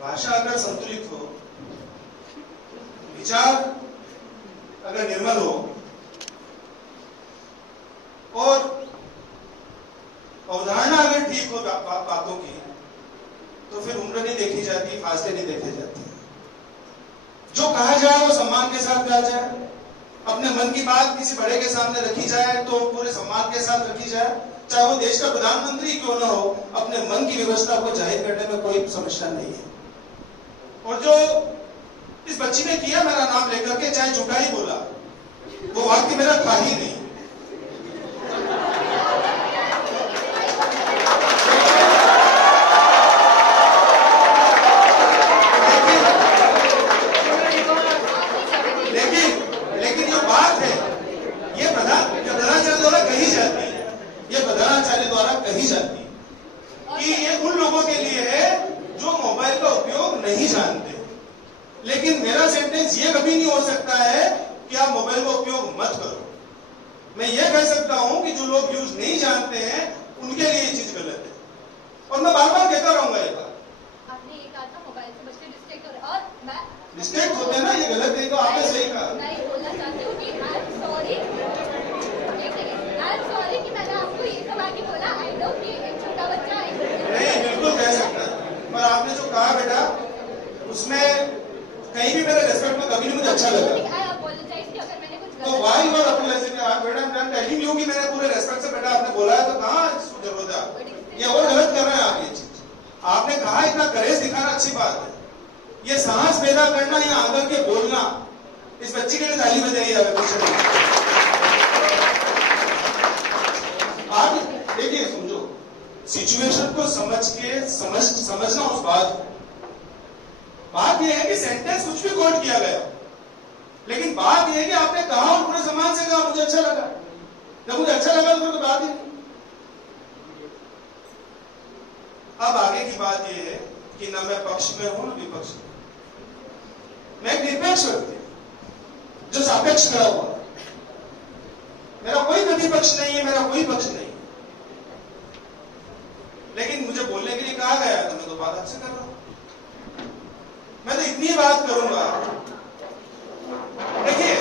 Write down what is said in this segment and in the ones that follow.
भाषा अगर संतुलित हो, विचार अगर निर्मल हो और अवधारणा अगर ठीक हो बातों की, तो फिर उम्र नहीं देखी जाती, फासले नहीं देखे जाते। जो कहा जाए वो सम्मान के साथ कहा जाए, अपने मन की बात किसी बड़े के सामने रखी जाए तो पूरे सम्मान के साथ रखी जाए, चाहे वो देश का प्रधानमंत्री क्यों ना हो। अपने मन की व्यवस्था को जाहिर करने में कोई समस्या नहीं है। और जो इस बच्ची ने किया मेरा नाम लेकर के, चाहे झूठा ही बोला, वो वाक्य मेरा था ही नहीं। लेकिन जो बात है ये प्रधानाचार्य द्वारा कही जाती है, ये प्रधानाचार्य द्वारा कही जाती है कि ये उन लोगों के लिए है जो मोबाइल का उपयोग नहीं जानते। लेकिन मेरा सेंटेंस ये कभी नहीं हो सकता है कि आप मोबाइल का उपयोग मत करो। मैं ये कह सकता हूं कि जो लोग यूज नहीं जानते हैं उनके लिए ये चीज गलत है। और मैं बार बार कहता रहूंगा ये बात। आपने ये कहा था मोबाइल से बच्चे डिस्ट्रैक्ट हो रहे हैं, और मैं डिस्ट्रैक्ट होते हैं ना, ये गलत है। तो आपने सही कहा। मैं बोलना चाहती हूँ कि आई एम सॉरी कि मैंने आपको ये सब आके बोला। आई नो कि एक छोटा बच्चा नहीं, बिल्कुल कह सकता है, पर आपने जो कहा बेटा उसमें कहीं भी मेरे रेस्पेक्ट में कभी नहीं मुझे अच्छा लगा। तो वाई और अपोलोजाइजिंग बेटा, मैं टेलिंग यू कि मैंने पूरे रेस्पेक्ट से बेटा आपने बोला है, तो कहाँ इसको जरूरत है? ये और गलत कर रहे हैं आप ये चीज। आपने कहा इतना करेज दिखाना अच्छी बात है, ये साहस पैदा करना या आकर के बोलना, इस बच्ची के लिए ताली बजाइए अगर कुछ। आप देखिए, समझो सिचुएशन को समझ के समझना उस बात यह है कि सेंटेंस कुछ भी कोट किया गया, लेकिन बात यह है कि आपने कहा और पूरे सम्मान से कहा, मुझे अच्छा लगा। जब मुझे अच्छा लगा तो कोई बात ही नहीं। अब आगे की बात यह है कि न मैं पक्ष में हूं न विपक्ष में, मैं एक निरपेक्ष व्यक्ति हूं जो सापेक्ष खड़ा हुआ। मेरा कोई प्रतिपक्ष नहीं है, मेरा कोई पक्ष नहीं। लेकिन मुझे बोलने के लिए कहा गया तो मैं तो बात आपसे कर रहा हूं। मैं तो इतनी बात करूंगा। देखिए,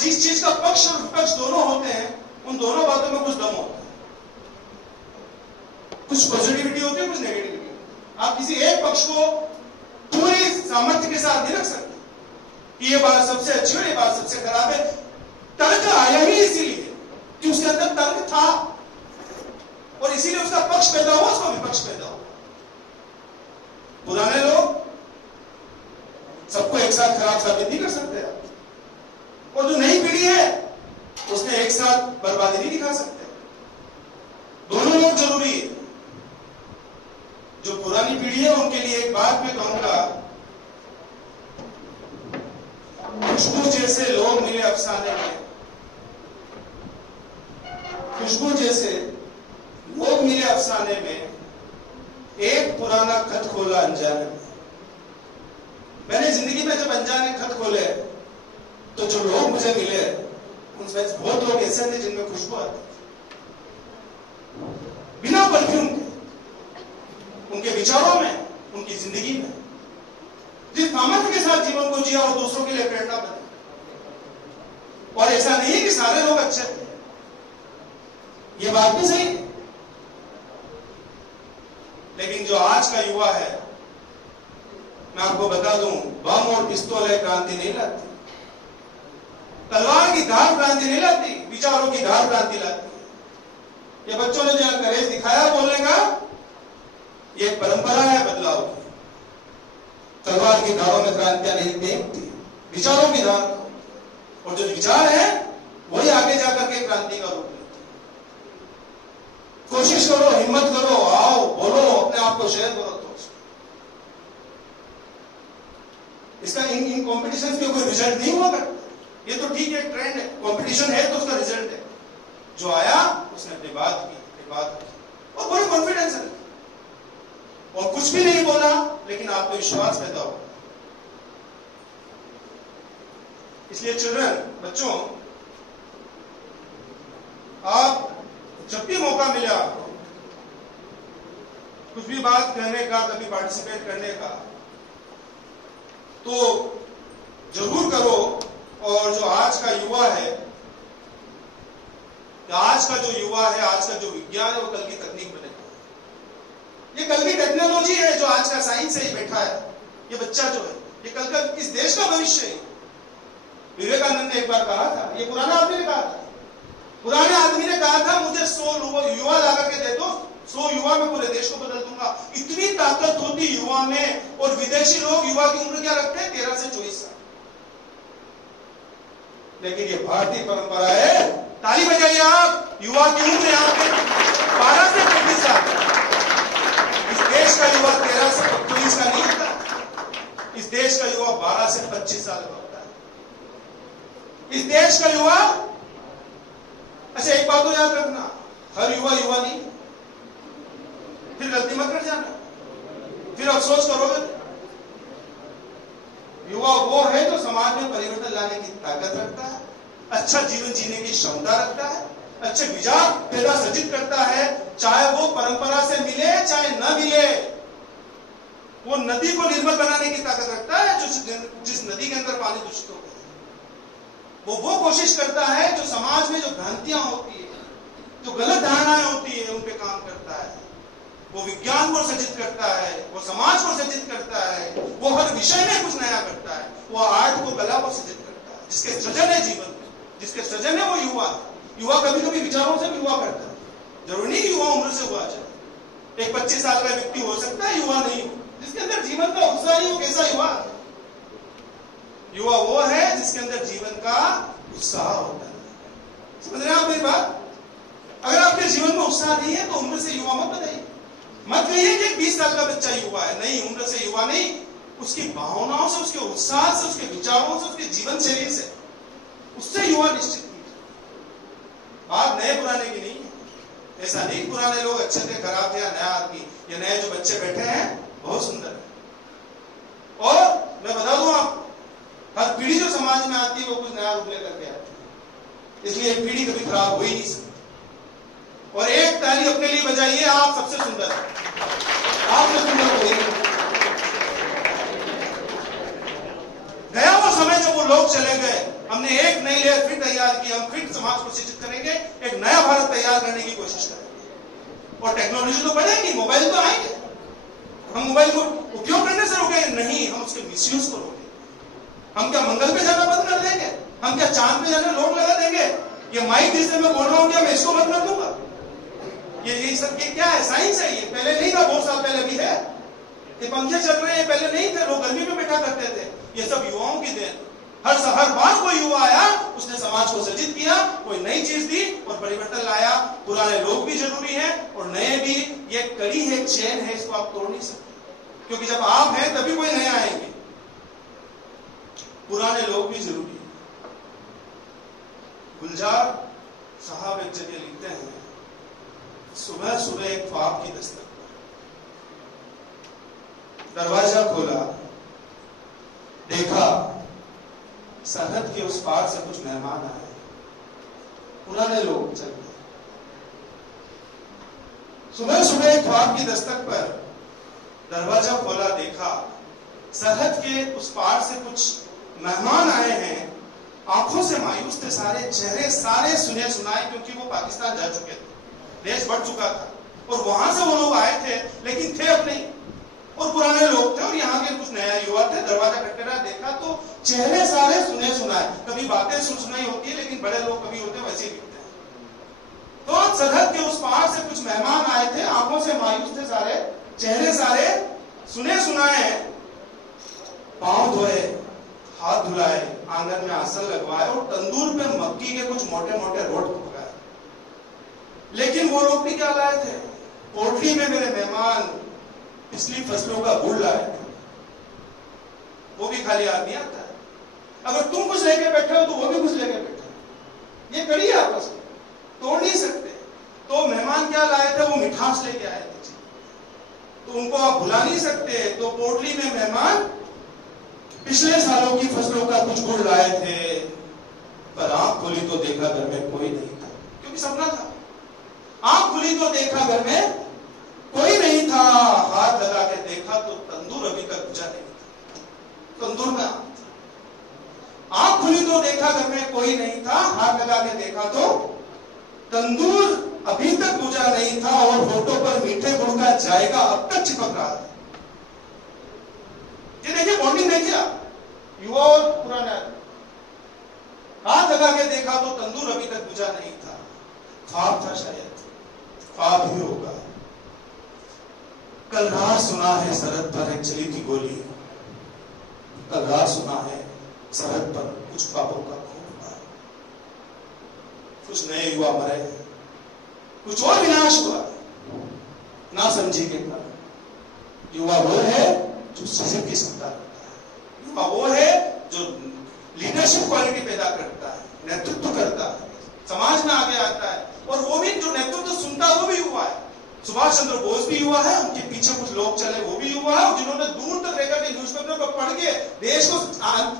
जिस चीज का पक्ष और विपक्ष दोनों होते हैं, उन दोनों बातों में कुछ दम होता है, कुछ पॉजिटिविटी होती है, कुछ नेगेटिविटी। आप किसी एक पक्ष को पूरी सामर्थ्य के साथ नहीं रख सकते कि ये बात सबसे अच्छी है, ये बात सबसे खराब है। तर्क आया ही इसीलिए कि उसके अंदर तर्क था, और इसीलिए उसका पक्ष पैदा हुआ, उसका विपक्ष पैदा हुआ। पुराने लोग सबको एक साथ खराब साबित नहीं कर सकते, और जो नई पीढ़ी है उसने एक साथ बर्बादी नहीं दिखा सकते। दोनों लोग जरूरी है। जो पुरानी पीढ़ी है उनके लिए एक बात मैं कहूंगा, खुशबू जैसे लोग मिले अफसाने में, खुशबू जैसे लोग मिले अफसाने में, एक पुराना खत खोला अनजाने में। मैंने जिंदगी में जब अनजाने खत खोले तो जो लोग मुझे मिले उनमें बहुत लोग ऐसे थे जिनमें खुशबू आती, बिना परफ्यूम के, उनके विचारों में, उनकी जिंदगी में जिस सामर्थ्य के साथ जीवन को जिया और दूसरों के लिए प्रेरणा बने। और ऐसा नहीं है कि सारे लोग अच्छे थे, ये बात भी सही है। लेकिन जो आज का युवा है, मैं आपको बता दूं, बम और पिस्तौल क्रांति नहीं लाती, तलवार की धार क्रांति नहीं लाती, विचारों की धार क्रांति लाती है। ये बच्चों ने जो करेज दिखाया बोलने का, ये परंपरा है बदलाव की। तलवार की धारों में क्रांतियां नहीं देखती, विचारों की धार, और जो विचार है वही आगे जाकर के क्रांति का रूप लेते। कोशिश करो, हिम्मत करो, आओ, बोलो, अपने आप को शेयर करो। तो इसका इन कॉम्पिटिशन के कोई रिजल्ट नहीं हुआ करता। ये तो ठीक है, ट्रेंड है, कंपटीशन है तो उसका रिजल्ट है। जो आया उसने अपनी बात की और बड़े कॉन्फिडेंस है, और कुछ भी नहीं बोला, लेकिन आपको विश्वास पैदा हो। इसलिए चिल्ड्रन, बच्चों, आप जब भी मौका मिले आपको कुछ भी बात कहने का, कभी पार्टिसिपेट करने का, तो जरूर करो। और जो आज का युवा है, आज का जो विज्ञान है, वो कल की तकनीक बनेगा। ये कल की टेक्नोलॉजी है जो आज का साइंस है, बैठा है। ये बच्चा जो है, ये कल का इस देश का भविष्य है। विवेकानंद ने एक बार कहा था, ये पुराना आदमी ने कहा था, पुराने आदमी ने कहा था, मुझे 100 युवा ला करके दे दो, 100 युवा में पूरे देश को बदल दूंगा। इतनी ताकत होती युवा में। और विदेशी लोग युवा की उम्र क्या रखते हैं? 13 से 24 साल। लेकिन ये भारतीय परंपरा है। ताली बजाइए आप। युवा की उम्र यहाँ पे 12 से 25 साल। इस देश का युवा 13 से 24 का नहीं होता। इस देश का युवा 12 से 25 साल का होता है। इस देश का युवा, अच्छा एक बात तो याद रखना, हर युवा नहीं। फिर गलती मत कर जाना, फिर अफसोस करोगे। युवा वो है जो समाज में परिवर्तन लाने की ताकत रखता है, अच्छा जीवन जीने की क्षमता रखता है, अच्छे विचार पैदा सृजित करता है, चाहे वो परंपरा से मिले चाहे न मिले। वो नदी को निर्मल बनाने की ताकत रखता है, जिस नदी के अंदर पानी दूषित हो गया। वो कोशिश करता है जो समाज में जो भ्रांतियां होती है, जो गलत धारणाएं होती है, उन पे काम करता है। वो विज्ञान को सृजित करता है, वो समाज को सृजित करता है, वो हर विषय में कुछ नया करता है, वो आर्ट को, कला को सृजित करता है। जिसके सृजन है जीवन में, जिसके सृजन है वो युवा है। युवा कभी कभी विचारों से भी युवा करता है। जरूरी नहीं युवा उम्र से हुआ जाए। एक 25 साल का व्यक्ति हो सकता है युवा नहीं हो, जिसके अंदर जीवन का उत्साह नहीं हो। कैसा युवा? युवा वो है जिसके अंदर जीवन का उत्साह होता है। समझ रहे हैं आप मेरी बात? अगर आपके जीवन में उत्साह नहीं है तो उम्र से युवा मत बनाइए। मत कहिए कि 20 साल का बच्चा युवा है। नहीं, उम्र से युवा नहीं, उसकी भावनाओं से, उसके उत्साह से, उसके विचारों से, उसके जीवन शैली से, उससे युवा निश्चित कीजिए। बात नए पुराने की नहीं है। ऐसा नहीं पुराने लोग अच्छे थे, खराब थे, या नया आदमी, ये नए जो बच्चे बैठे हैं बहुत सुंदर है। और मैं बता दूं आप, हर पीढ़ी जो समाज में आती है वो कुछ नया रूप लेकर के आती है। इसलिए एक पीढ़ी कभी खराब हो ही नहीं सकती। और एक ताली अपने लिए बजाइए, आप सबसे सुंदर हैं, आप सबसे सुंदर होइए। गया वो समय जब वो लोग चले गए, हमने एक नई लेयर फिर तैयार की। हम फिर समाज को सृजित करेंगे, एक नया भारत तैयार करने की कोशिश करेंगे। और टेक्नोलॉजी तो बढ़ेगी, मोबाइल तो आएंगे। हम मोबाइल को उपयोग करने से रोकेंगे नहीं, हम उसके मिसयूज को रोकेंगे। हम क्या मंगल पे जाना बंद कर देंगे? हम क्या चांद पे जाने लोग लगा देंगे? ये माइक जिससे मैं बोल रहा हूं, क्या मैं इसको बंद कर दूंगा? ये सब ये क्या है? साइंस है। ये पहले नहीं था, बहुत साल पहले भी है। ये पंखे चल रहे हैं, पहले नहीं थे, लोग गर्मी में बैठा करते थे। ये सब युवाओं की देन। हर बार कोई युवा आया, उसने समाज को सृजित किया, कोई नई चीज दी और परिवर्तन लाया। पुराने लोग भी जरूरी हैं और नए भी। ये कड़ी है, चेन है, इसको आप तोड़ नहीं सकते। क्योंकि जब आप हैं तभी कोई नए आएंगे। पुराने लोग भी जरूरी है। गुलजार साहब एक जगह लिखते हैं, सुबह सुबह एक ख्वाब की दस्तक, दरवाजा खोला, देखा सरहद के उस पार से कुछ मेहमान आए, पुराने लोग चल गए। सुबह सुबह एक ख्वाब की दस्तक पर दरवाजा खोला, देखा सरहद के उस पार से कुछ मेहमान आए हैं। आंखों से मायूस थे सारे, चेहरे सारे सुने सुनाए, क्योंकि वो पाकिस्तान जा चुके थे, देश बढ़ चुका था और वहां से वो लोग आए थे, लेकिन थे अपने और पुराने लोग थे और यहाँ के कुछ नया युवा थे। दरवाजा खटखटा, देखा तो चेहरे सारे सुने सुनाए। कभी बातें सुनाई होती है, लेकिन बड़े लोग कभी होते वैसे ही दिखते हैं। तो सरहद के उस पार से कुछ मेहमान आए थे, आंखों से मायूस थे सारे, चेहरे सारे सुने सुनाए। पांव धोए, हाथ धुलाए, आंगन में आसन लगवाए और तंदूर पे मक्की के कुछ मोटे मोटे रोट पकाए। लेकिन वो लोग भी क्या लाए थे? पोटली में मेरे मेहमान पिछली फसलों का गुड़ लाए थे। वो भी खाली आदमी आता है। अगर तुम कुछ लेके बैठे हो तो वो भी कुछ लेके बैठे। ये कड़ी है आपस में, तोड़ नहीं सकते। तो मेहमान क्या लाए थे? वो मिठास लेके आए थे, तो उनको आप भुला नहीं सकते। तो पोटली में मेहमान पिछले सालों की फसलों का कुछ गुड़ लाए थे, पर आंख खुली तो देखा घर में कोई नहीं था, क्योंकि सपना था। आंख खुली तो देखा घर में कोई नहीं था। हाथ लगा के देखा तो तंदूर अभी तक बुझा नहीं था। तंदूर में आंख खुली तो देखा घर में कोई नहीं था, हाथ लगा के देखा तो तंदूर अभी तक बुझा नहीं था और फोटो पर मीठे गुड़ का जायका अब तक चिपक रहा था। ये देखिए बॉन्डिंग देखिए, युवा और पुराना। हाथ लगा के देखा तो तंदूर अभी तक बुझा नहीं था, ख्वाब था शायद, ख्वाब ही होगा। कल रात सुना है सरहद पर एक चली थी गोली, कल रात सुना है सरहद पर कुछ ख्वाबों का खून हुआ, कुछ नए युवा मरे, कुछ और विनाश हुआ ना समझी के कारण। युवा वो है जो सृजन की क्षमता रखता है, युवा वो है जो लीडरशिप क्वालिटी पैदा करता है, नेतृत्व करता है, समाज में आगे आता है। और वो भी जो नेतृत्व सुनता है वो भी युवा है। सुभाष चंद्र बोस भी युवा है, उनके पीछे कुछ लोग चले वो भी युवा है, जिन्होंने दूर तक रहकर के न्यूज़पेपर पर पढ़ के देश को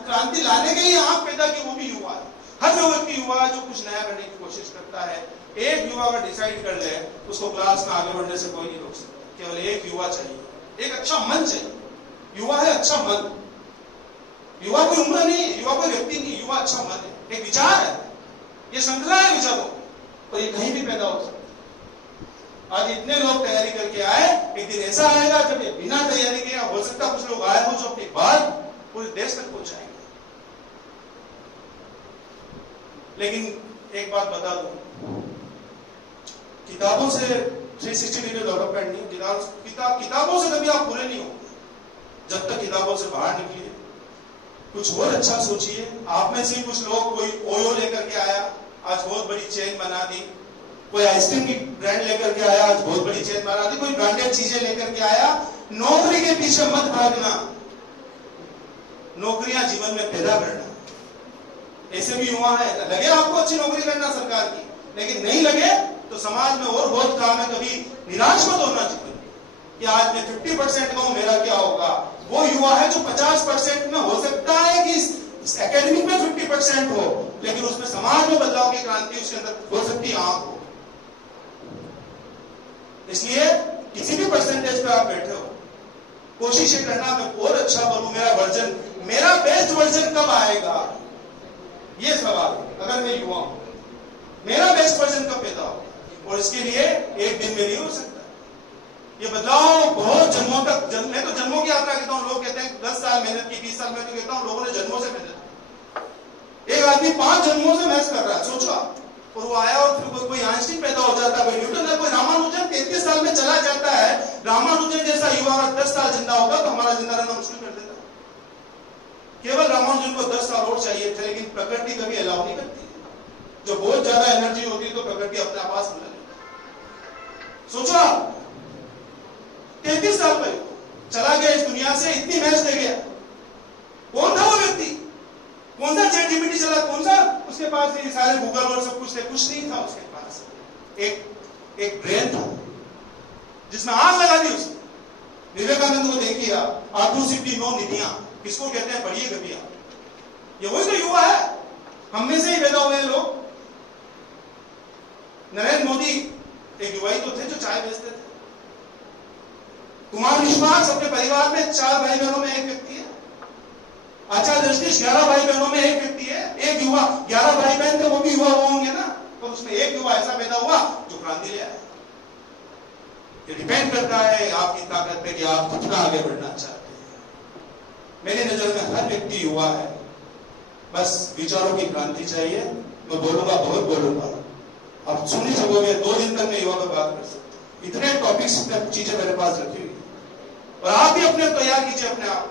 क्रांति लाने के लिए आंख पैदा की, वो भी युवा है। हर जो व्यक्ति युवा है जो कुछ नया करने की कोशिश करता है। एक युवा अगर डिसाइड कर ले उसको क्लास में आगे बढ़ने से कोई नहीं रोक सकता। केवल एक युवा चाहिए, एक अच्छा मन चाहिए। युवा है अच्छा मन, युवा कोई उम्र नहीं है, युवा कोई व्यक्ति नहीं, युवा अच्छा मन है, एक विचार है, ये श्रृंखला है विचारों और ये कहीं भी पैदा हो सकता है। आज इतने लोग तैयारी करके आए, एक दिन ऐसा आएगा जब ये बिना तैयारी के हो सकता कुछ लोग आए हो जो अपनी बात पूरे देश तक पहुंचाएंगे। लेकिन एक बात बता दूं, किताबों से 360 डिग्री डेवलपमेंट नहीं, किताबों से कभी आप पूरे नहीं होंगे जब तक किताबों से बाहर निकलिए, कुछ और अच्छा सोचिए। आप में से कुछ लोग, कोई ओयो लेकर के आया, आज बहुत बड़ी चेन बना दी, कोई आइसक्रीम की ब्रांड लेकर के आया, आज बहुत बड़ी चेन बना दी, कोई ब्रांडेड चीजें लेकर के आया। नौकरी के पीछे मत भागना, नौकरियां जीवन में पैदा करना। ऐसे भी युवा है, लगे आपको अच्छी नौकरी करना सरकार की, लेकिन नहीं लगे तो समाज में और बहुत काम है। कभी निराश मत होना जीवन कि आज मैं 50% कहूं मेरा क्या होगा। वो युवा है जो 50% में हो सकता है कि एकेडमिक में 50% हो, लेकिन उसमें समाज में बदलाव की क्रांति उसके अंदर हो सकती आंख हो। इसलिए किसी भी परसेंटेज पे आप बैठे हो, कोशिश ये करना मैं और अच्छा बनूं, मेरा वर्जन, मेरा बेस्ट वर्जन कब आएगा, ये सवाल। अगर मैं युवा हूं, मेरा बेस्ट वर्जन कब पैदा होगा। और इसके लिए एक दिन में नहीं हो सकता, ये बदलाव बहुत जन्मों तक, मैं तो जन्मों की यात्रा कहता हूं। लोग कहते हैं 10 साल मेहनत की, 20 साल, मैं तो कहता हूं लोगों ने जन्मों से मेहनत की। एक आदमी 5 जन्मों से मैच कर रहा है, सोचो। और वो आया और फिर कोई आइंस्टीन पैदा हो जाता है, कोई न्यूटन है, कोई रामानुजन 33 साल में चला जाता है। रामानुजन जैसा युवा अगर 10 साल जिंदा होगा तो हमारा जिंदा रहना मुश्किल कर देता। केवल रामानुजन को 10 साल और चाहिए थे, लेकिन प्रकृति कभी अलाउ नहीं करती। जो बहुत ज्यादा एनर्जी होती है तो प्रकृति अपने पास मिला लेती। सोचो आप 33 साल पहले चला गया इस दुनिया से, इतनी मैच दे गया। कौन था वो व्यक्ति? कौन सा चैट जीपीटी चला, कौन सा उसके पास ये सारे गूगल और सब कुछ थे? कुछ नहीं था उसके पास। एक ब्रेन था जिसमें आग लगा दी उसने। विवेकानंद को देखिए, आठों सिद्धि 9 निधियां किसको कहते हैं? पढ़िए कभी आप। ये वही तो युवा है, हम में से ही पैदा हुए लोग। नरेंद्र मोदी एक युवा ही तो थे जो चाय बेचते थे। कुमार विश्वास अपने परिवार में 4 भाई बहनों में एक व्यक्ति है। आचार्य दृष्टिश 11 भाई बहनों में एक व्यक्ति है। एक युवा, 11 भाई बहन थे, वो भी युवा होंगे ना, और उसमें एक युवा ऐसा पैदा हुआ जो क्रांति ले आया। ये डिपेंड करता है आपकी ताकत पे कि आप कितना आगे बढ़ना चाहते हैं। मेरी नजर में हर व्यक्ति युवा है, बस विचारों की क्रांति चाहिए। मैं बोलूंगा, बहुत बोलूंगा, आप सुन ही सकोगे। 2 दिन तक मैं युवा पर बात कर सकता हूं, इतने टॉपिक्स, चीजें मेरे पास रखी हुई। और आप भी अपने तैयार कीजिए अपने आप,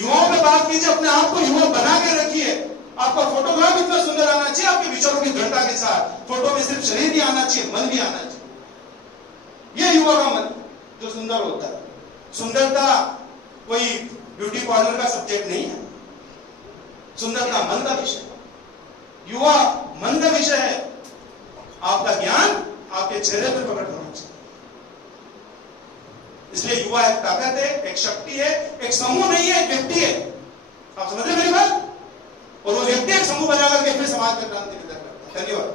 युवाओं पे बात कीजिए, अपने आप को युवा बना के रखिए। आपका फोटोग्राफ इतना सुंदर आना चाहिए आपके विचारों की दृढ़ता के साथ। फोटो में सिर्फ शरीर भी आना चाहिए, मन भी आना चाहिए। ये युवा का मन जो सुंदर होता है। सुंदरता कोई ब्यूटी पार्लर का सब्जेक्ट नहीं है, सुंदरता मन का विषय। युवा मन का विषय है। आपका ज्ञान आपके चेहरे पर प्रकट होना चाहिए। इसलिए युवा एक ताकत है, एक शक्ति है, एक समूह नहीं है, एक व्यक्ति है। आप समझ रहे मेरी बात? और वो व्यक्ति एक समूह बना करके फिर समाज में क्रांति पैदा करता है। धन्यवाद।